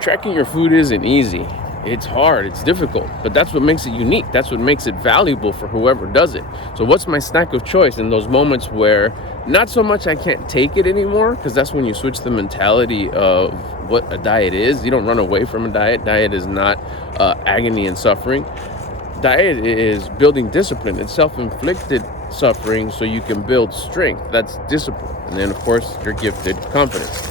tracking your food isn't easy. It's hard, it's difficult, but that's what makes it unique. That's what makes it valuable for whoever does it. So what's my snack of choice in those moments where not so much I can't take it anymore, because that's when you switch the mentality of what a diet is. You don't run away from a diet. Diet is not agony and suffering. Diet is building discipline. It's self-inflicted suffering so you can build strength. That's discipline. And then, of course, you're gifted confidence.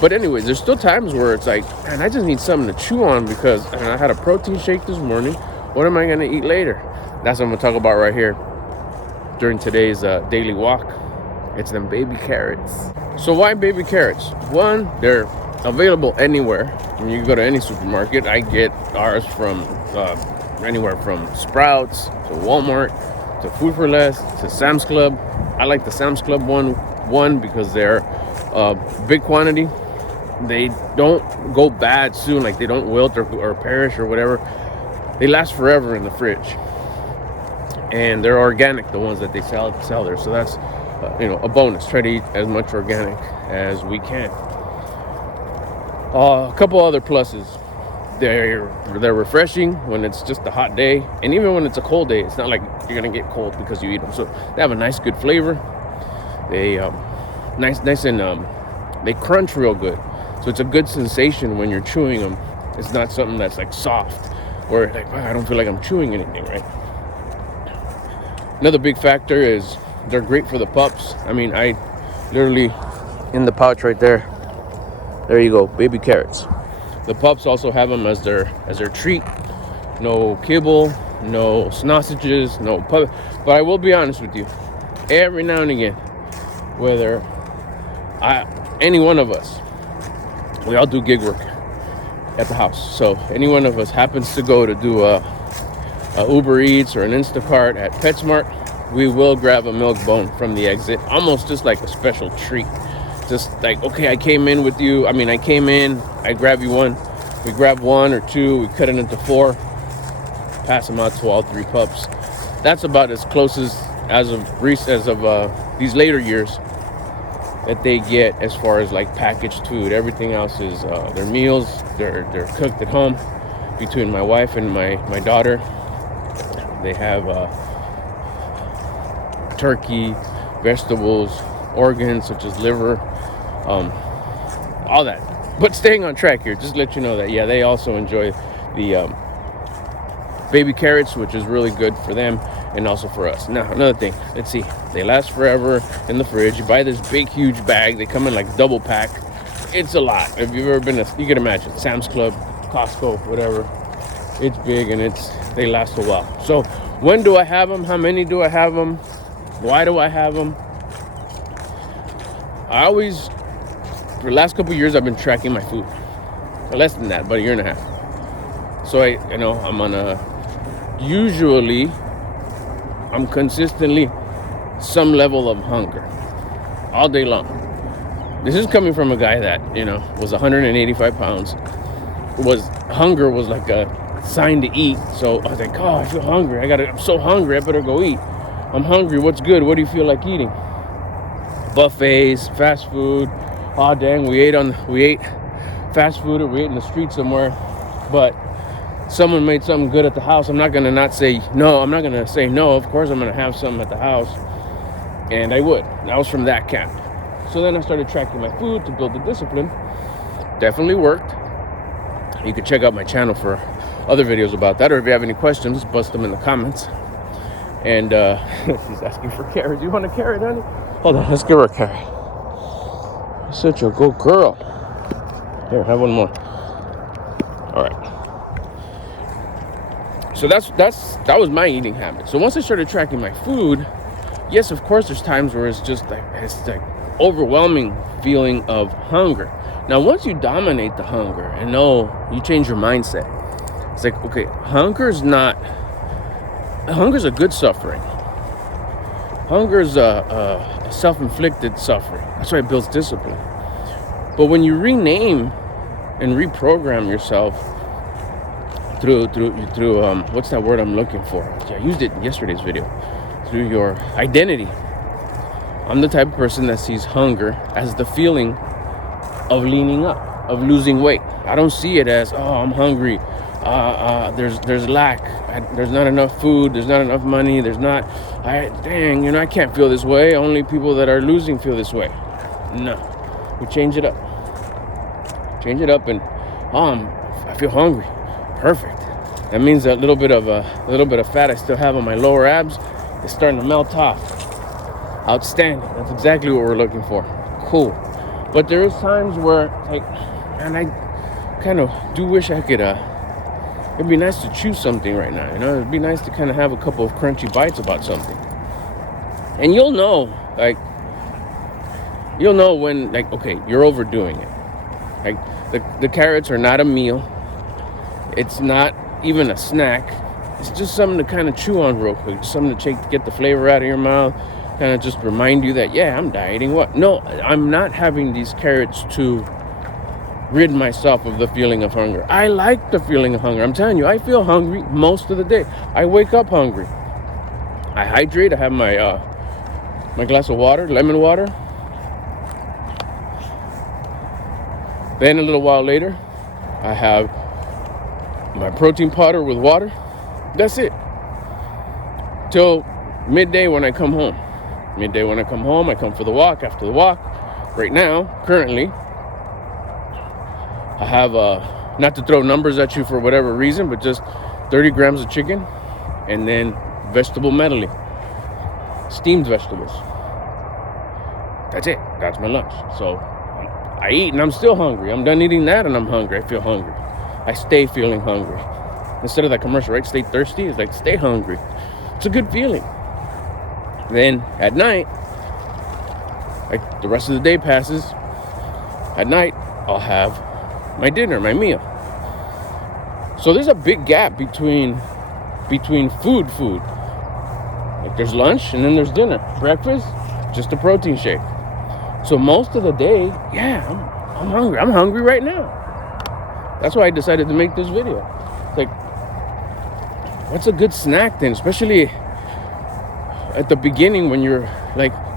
But anyways, there's still times where it's like, man, I just need something to chew on because I had a protein shake this morning. What am I going to eat later? That's what I'm going to talk about right here during today's daily walk. It's them baby carrots. So why baby carrots? One, they're available anywhere. When you go to any supermarket, I get ours from anywhere from Sprouts to Walmart to Food for Less to Sam's Club. I like the Sam's Club one because they're big quantity. They don't go bad soon, like they don't wilt or perish or whatever. They last forever in the fridge, and they're organic, the ones that they sell there. So that's a bonus. Try to eat as much organic as we can. A couple other pluses. They're refreshing when it's just a hot day, and even when it's a cold day, it's not like you're gonna get cold because you eat them. So they have a nice, good flavor. They nice and they crunch real good. So it's a good sensation when you're chewing them. It's not something that's like soft or like, wow, I don't feel like I'm chewing anything, right? Another big factor is they're great for the pups. I mean, I literally, in the pouch right there you go, baby carrots. The pups also have them as their treat. No kibble, no sausages, no pup. But I will be honest with you, every now and again, whether any one of us, we all do gig work at the house. So any one of us happens to go to do a Uber Eats or an Instacart at PetSmart, we will grab a milk bone from the exit, almost just like a special treat. Just like, okay, I came in, I grab you one. We grab one or two, we cut it into 4, pass them out to all 3 pups. That's about as close as of these later years that they get as far as like packaged food. Everything else is their meals. They're cooked at home between my wife and my daughter. They have turkey, vegetables, organs such as liver, all that. But staying on track here, just to let you know that they also enjoy the baby carrots, which is really good for them and also for us. Now, another thing, let's see, they last forever in the fridge. You buy this big, huge bag. They come in like double pack. It's a lot. If you've ever been you can imagine, Sam's Club, Costco, whatever. It's big and they last a while. So when do I have them? How many do I have them? Why do I have them? For the last couple of years, I've been tracking my food. Less than that, about a year and a half. So I'm consistently some level of hunger all day long. This is coming from a guy that, was 185 pounds. Hunger was like a sign to eat. So I was like, oh, I feel hungry. I'm so hungry, I better go eat. I'm hungry, what's good? What do you feel like eating? Buffets, fast food. Oh dang, we ate fast food, or we ate in the street somewhere. But someone made something good at the house. I'm not gonna say no. Of course I'm gonna have something at the house. And I would. I was from that camp. So then I started tracking my food to build the discipline. Definitely worked. You can check out my channel for other videos about that. Or if you have any questions, bust them in the comments. And she's asking for carrots. You want a carrot, honey? Hold on, let's give her a carrot. You're such a good girl. Here, have one more. All right. So that was my eating habit. So once I started tracking my food, yes, of course, there's times where it's like overwhelming feeling of hunger. Now, once you dominate the hunger and you change your mindset. It's like, okay, hunger's a good suffering. Hunger's a self-inflicted suffering. That's why it builds discipline. But when you rename and reprogram yourself through what's that word I'm looking for? I used it in yesterday's video. Through your identity. I'm the type of person that sees hunger as the feeling of leaning up, of losing weight. I don't see it as, oh, I'm hungry. There's lack. There's not enough food. There's not enough money. I can't feel this way. Only people that are losing feel this way. No, we change it up. And I feel hungry. Perfect. That means a little bit of fat I still have on my lower abs is starting to melt off. Outstanding. That's exactly what we're looking for. Cool. But there is times where, and I kind of do wish I could. It'd be nice to choose something right now. It'd be nice to kind of have a couple of crunchy bites about something. And you'll know when, okay, you're overdoing it. The carrots are not a meal. It's not even a snack. It's just something to kind of chew on real quick. Something to get the flavor out of your mouth. Kind of just remind you that, yeah, I'm dieting. What? No, I'm not having these carrots to rid myself of the feeling of hunger. I like the feeling of hunger. I'm telling you, I feel hungry most of the day. I wake up hungry. I hydrate. I have my glass of water, lemon water. Then a little while later, I have my protein powder with water. That's it. Till midday when I come home. I come for the walk. After the walk, right now, currently, I have, not to throw numbers at you for whatever reason, but just 30 grams of chicken and then vegetable medley, steamed vegetables. That's it. That's my lunch. So I eat and I'm still hungry. I'm done eating that and I'm hungry. I feel hungry. I stay feeling hungry. Instead of that commercial, right? Stay thirsty. It's like stay hungry. It's a good feeling. Then at night, the rest of the day passes. At night, I'll have my dinner, my meal. So there's a big gap between food. There's lunch and then there's dinner. Breakfast, just a protein shake. So most of the day, yeah, I'm hungry. I'm hungry right now. That's why I decided to make this video. What's a good snack then? Especially at the beginning when you're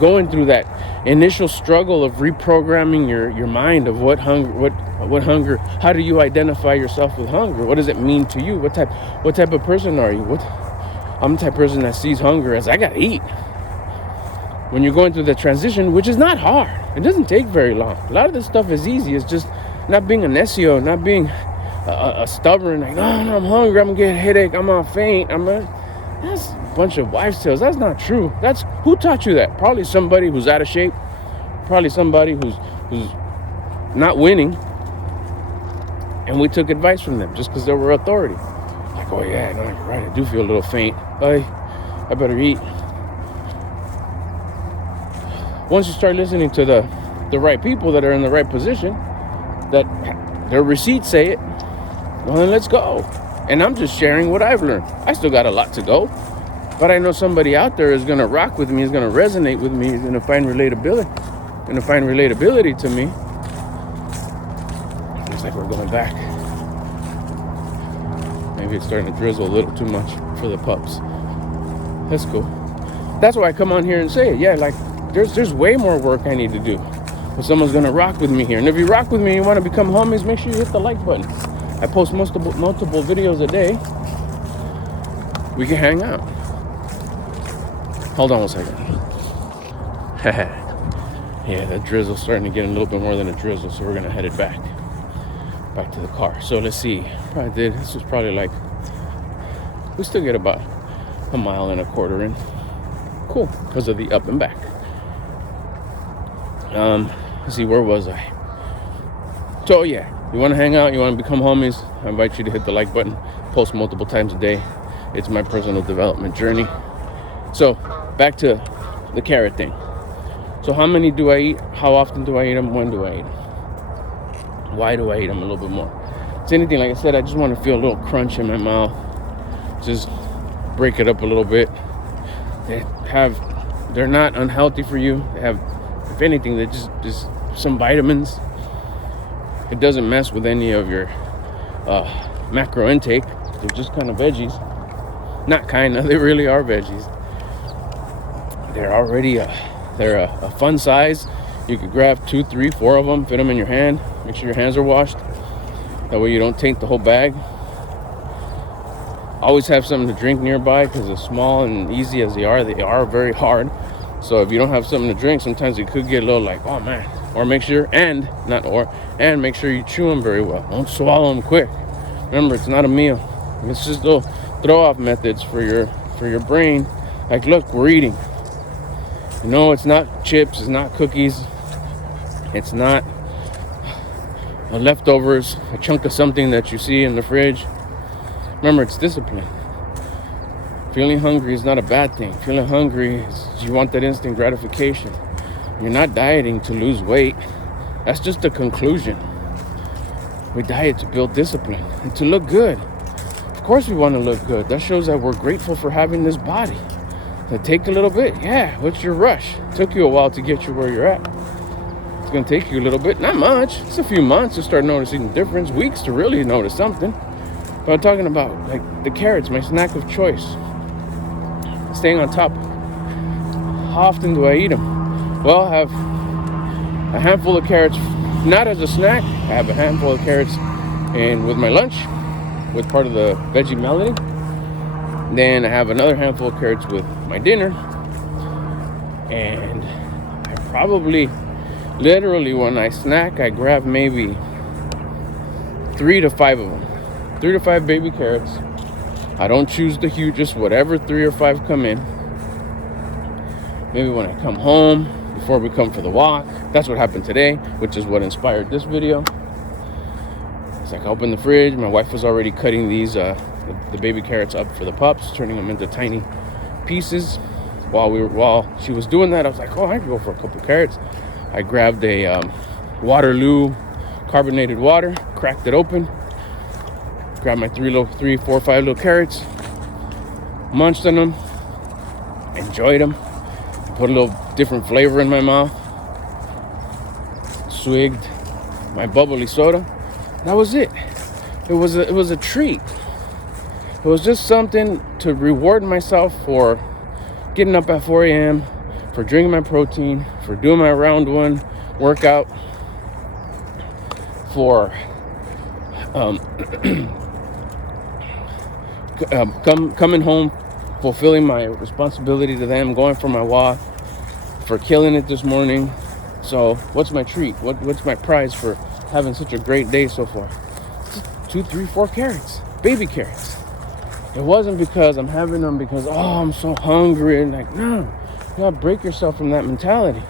going through that initial struggle of reprogramming your mind of what hunger, how do you identify yourself with hunger? What does it mean to you? What type of person are you? I'm the type of person that sees hunger as I gotta eat. When you're going through the transition, which is not hard, it doesn't take very long. A lot of this stuff is easy. It's just not being a necio, not being a stubborn, no, I'm hungry, I'm gonna get a headache, I'm gonna faint, that's a bunch of wives' tales. That's not true. Who taught you that? Probably somebody who's out of shape, probably somebody who's not winning, and we took advice from them just because they were authority. Oh yeah, no, you're right, I do feel a little faint. I better eat. Once you start listening to the right people that are in the right position, that their receipts say it, well then let's go. And I'm just sharing what I've learned. I still got a lot to go, but I know somebody out there is going to rock with me, is going to resonate with me, is going to find relatability to me. Looks like we're going back. Maybe it's starting to drizzle a little too much for the pups. That's cool. That's why I come on here and say it. Yeah, there's way more work I need to do. But someone's going to rock with me here. And if you rock with me and you want to become homies, make sure you hit the like button. I post multiple videos a day. We can hang out. Hold on one second. Yeah, that drizzle's starting to get a little bit more than a drizzle, so we're gonna head it back to the car. So let's see. This was probably we still get about a mile and a quarter in. Cool, because of the up and back. Let's see, where was I? So yeah, you want to hang out, you want to become homies, I invite you to hit the like button. Post multiple times a day. It's my personal development journey. So back to the carrot thing. So how many do I eat? How often do I eat them? When do I eat them? Why do I eat them a little bit more? It's anything, like I said, I just want to feel a little crunch in my mouth. Just break it up a little bit. They're not unhealthy for you. They have, if anything, they're just some vitamins. It doesn't mess with any of your macro intake. They're just kind of veggies. Not kind of, they really are veggies. They're already they're a fun size. You could grab 2, 3, 4 of them, fit them in your hand. Make sure your hands are washed. That way you don't taint the whole bag. Always have something to drink nearby, because as small and easy as they are very hard. So if you don't have something to drink, sometimes it could get a little like, oh man. Or make sure, and make sure you chew them very well. Don't swallow them quick. Remember, it's not a meal. It's just little throw-off methods for your brain. Like, look, we're eating. You know, it's not chips, it's not cookies, it's not leftovers, a chunk of something that you see in the fridge. Remember, it's discipline. Feeling hungry is not a bad thing. Feeling hungry is you want that instant gratification. You're not dieting to lose weight. That's just a conclusion. We diet to build discipline and to look good. Of course we want to look good. That shows that we're grateful for having this body. To take a little bit, yeah, what's your rush? It took you a while to get you where you're at. It's going to take you a little bit, not much. It's a few months to start noticing the difference, weeks to really notice something. But I'm talking about like the carrots, my snack of choice. Staying on top. How often do I eat them? Well, I have a handful of carrots, not as a snack. I have a handful of carrots with my lunch, with part of the veggie melody. Then I have another handful of carrots with my dinner. And I probably, literally, when I snack, I grab maybe 3 to 5 of them. 3 to 5 baby carrots. I don't choose the hugest, whatever 3 or 5 come in. Maybe when I come home, before we come for the walk. That's what happened today, which is what inspired this video. It's like I opened the fridge. My wife was already cutting these, the baby carrots up for the pups, turning them into tiny pieces. While she was doing that, I was like, oh, I could go for a couple carrots. I grabbed a Waterloo carbonated water, cracked it open, grabbed my 3, 4, 5 little carrots, munched on them, enjoyed them, put a little different flavor in my mouth, swigged my bubbly soda. That was it. It was a treat. It was just something to reward myself for getting up at 4 a.m., for drinking my protein, for doing my round 1 workout, for coming home, fulfilling my responsibility to them, going for my walk, for killing it this morning. So what's my treat? What's my prize for having such a great day so far? Just 2, 3, 4 carrots, baby carrots. It wasn't because I'm having them because, oh, I'm so hungry. And like, no, you gotta break yourself from that mentality.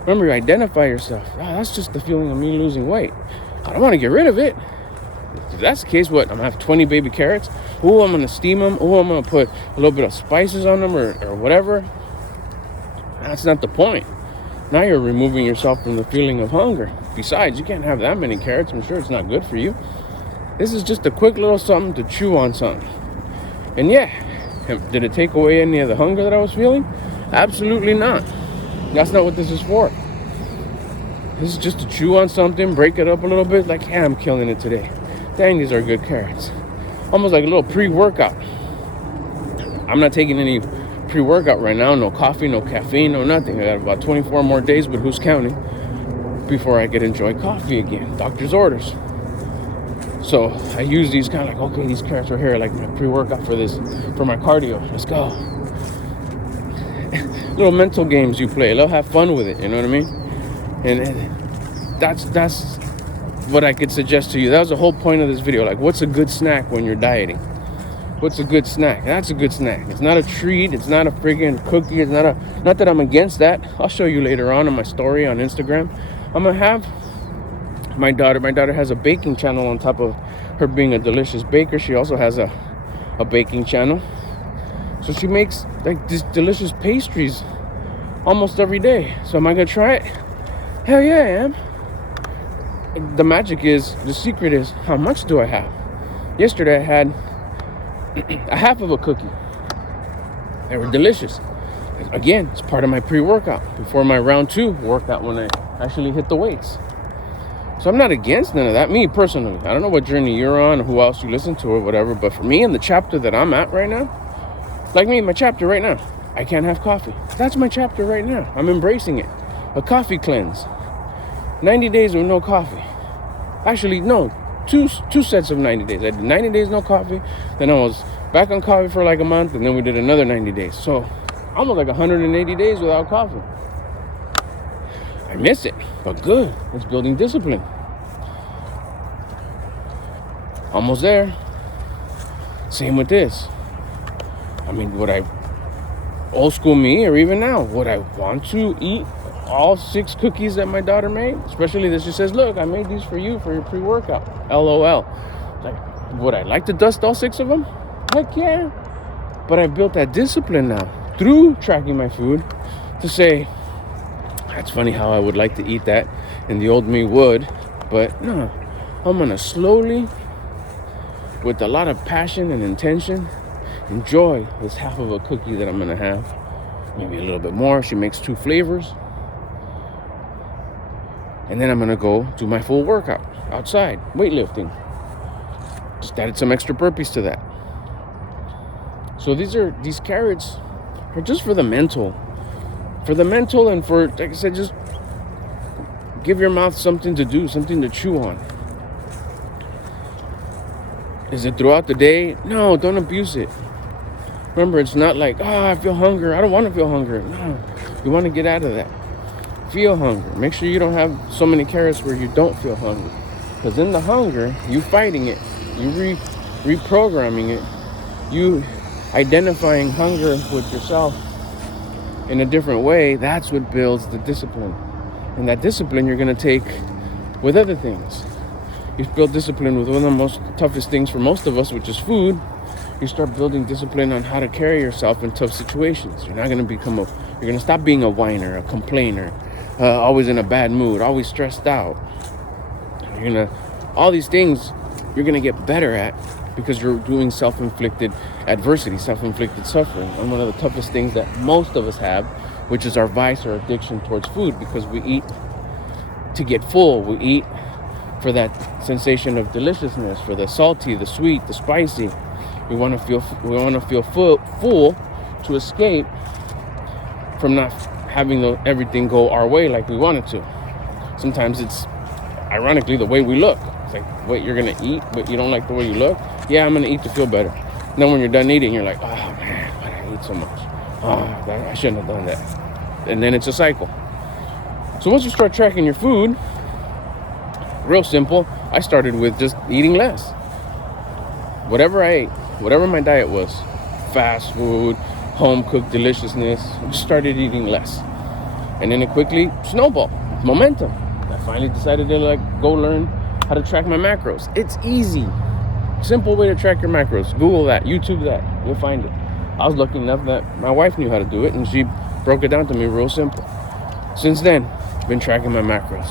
Remember, you identify yourself. Oh, that's just the feeling of me losing weight. I don't want to get rid of it. If that's the case, what? I'm gonna have 20 baby carrots. Oh, I'm gonna steam them. Oh, I'm gonna put a little bit of spices on them or whatever. That's not the point. Now you're removing yourself from the feeling of hunger. Besides, you can't have that many carrots. I'm sure it's not good for you. This is just a quick little something to chew on something. And yeah, did it take away any of the hunger that I was feeling? Absolutely not. That's not what this is for. This is just to chew on something, break it up a little bit. Like, yeah, I'm killing it today. Dang, these are good carrots. Almost like a little pre-workout. I'm not taking any pre-workout right now. No coffee, no caffeine, no nothing. I got about 24 more days, but who's counting, before I could enjoy coffee again. Doctor's orders. So I use these kind of like, okay, these carrots are here, like my pre-workout for my cardio. Let's go. Little mental games you play. They'll have fun with it. You know what I mean? And that's what I could suggest to you. That was the whole point of this video. Like, what's a good snack when you're dieting? What's a good snack? That's a good snack. It's not a treat. It's not a friggin' cookie. It's not that I'm against that. I'll show you later on in my story on Instagram. I'm gonna have my daughter has a baking channel on top of her being a delicious baker. She also has a baking channel. So she makes like these delicious pastries almost every day. So am I gonna try it? Hell yeah, I am. The secret is, how much do I have? Yesterday I had a half of a cookie. They were delicious. Again, it's part of my pre-workout before my round 2 workout when I actually hit the weights. So I'm not against none of that. Me personally, I don't know what journey you're on or who else you listen to or whatever, but for me in the chapter that I'm at right now, like me, my chapter right now, I can't have coffee. That's my chapter right now. I'm embracing it. A coffee cleanse. 90 days with no coffee. Actually, no. two sets of 90 days. I did 90 days no coffee, then I was back on coffee for like a month, and then we did another 90 days. So almost like 180 days without coffee. I miss it, but good. It's building discipline. Almost there. Same with this. I mean, would I, old school me, or even now, would I want to eat all 6 cookies that my daughter made? Especially that she says, look, I made these for you for your pre-workout. LOL. Like, would I like to dust all 6 of them? Heck yeah. But I built that discipline now through tracking my food to say, that's funny how I would like to eat that, and the old me would, but no, I'm gonna slowly, with a lot of passion and intention, enjoy this half of a cookie that I'm gonna have. Maybe a little bit more. She makes 2 flavors. And then I'm gonna go do my full workout outside, weightlifting. Just added some extra burpees to that. So these carrots are just for the mental. For the mental, and for, like I said, just give your mouth something to do, something to chew on. Is it throughout the day? No, don't abuse it. Remember, it's not like, I feel hunger. I don't want to feel hunger. No, you want to get out of that. Feel hunger. Make sure you don't have so many carrots where you don't feel hungry. Because in the hunger, you fighting it. You reprogramming it. You identifying hunger with yourself in a different way. That's what builds the discipline. And that discipline you're going to take with other things. You build discipline with one of the most toughest things for most of us, which is food. You start building discipline on how to carry yourself in tough situations. You're not going to you're going to stop being a whiner, a complainer, always in a bad mood, always stressed out. All these things you're going to get better at because you're doing self-inflicted adversity, self-inflicted suffering. And one of the toughest things that most of us have, which is our vice or addiction towards food, because we eat to get full. We eat for that sensation of deliciousness, for the salty, the sweet, the spicy. We want to feel full to escape from not having everything go our way like we want it to. Sometimes it's ironically the way we look. It's like, wait, you're gonna eat, but you don't like the way you look? Yeah, I'm gonna eat to feel better. And then when you're done eating, you're like, oh man, why did I eat so much? I shouldn't have done that. And then it's a cycle. So once you start tracking your food, real simple, I started with just eating less. Whatever I ate, whatever my diet was, fast food, home-cooked deliciousness, I just started eating less. And then it quickly snowballed. Momentum. I finally decided to go learn how to track my macros. It's easy. Simple way to track your macros. Google that, YouTube that, you'll find it. I was lucky enough that my wife knew how to do it, and she broke it down to me real simple. Since then, I've been tracking my macros.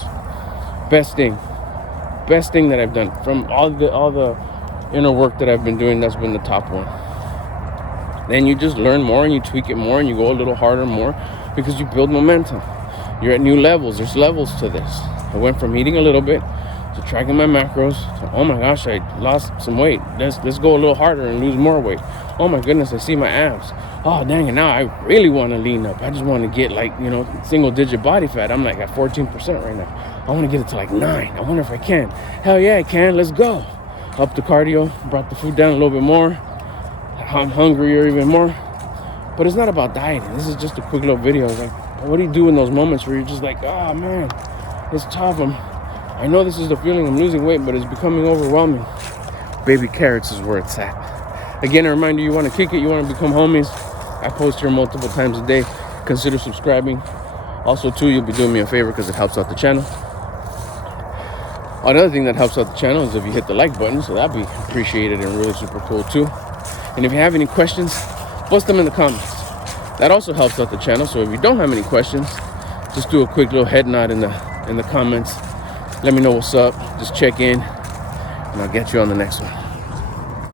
Best thing that I've done. From all the inner work that I've been doing, that's been the top one. Then you just learn more and you tweak it more and you go a little harder more because you build momentum. You're at new levels. There's levels to this. I went from eating a little bit to tracking my macros to, oh my gosh, I lost some weight. Let's go a little harder and lose more weight. Oh my goodness, I see my abs. Oh dang it, now I really want to lean up. I just want to get single digit body fat. I'm like at 14% right now. I want to get it to 9. I wonder if I can. Hell yeah, I can. Let's go. Up the cardio, brought the food down a little bit more. I'm hungrier even more. But it's not about dieting. This is just a quick little video. What do you do in those moments where you're just like, oh man, it's tough. I know this is the feeling, I'm losing weight, but it's becoming overwhelming. Baby carrots is where it's at. Again, a reminder, you want to kick it, you want to become homies. I post here multiple times a day. Consider subscribing. Also, too, you'll be doing me a favor because it helps out the channel. Another thing that helps out the channel is if you hit the like button, so that'd be appreciated and really super cool too. And if you have any questions, post them in the comments. That also helps out the channel, so if you don't have any questions, just do a quick little head nod in the comments. Let me know what's up. Just check in, and I'll get you on the next one.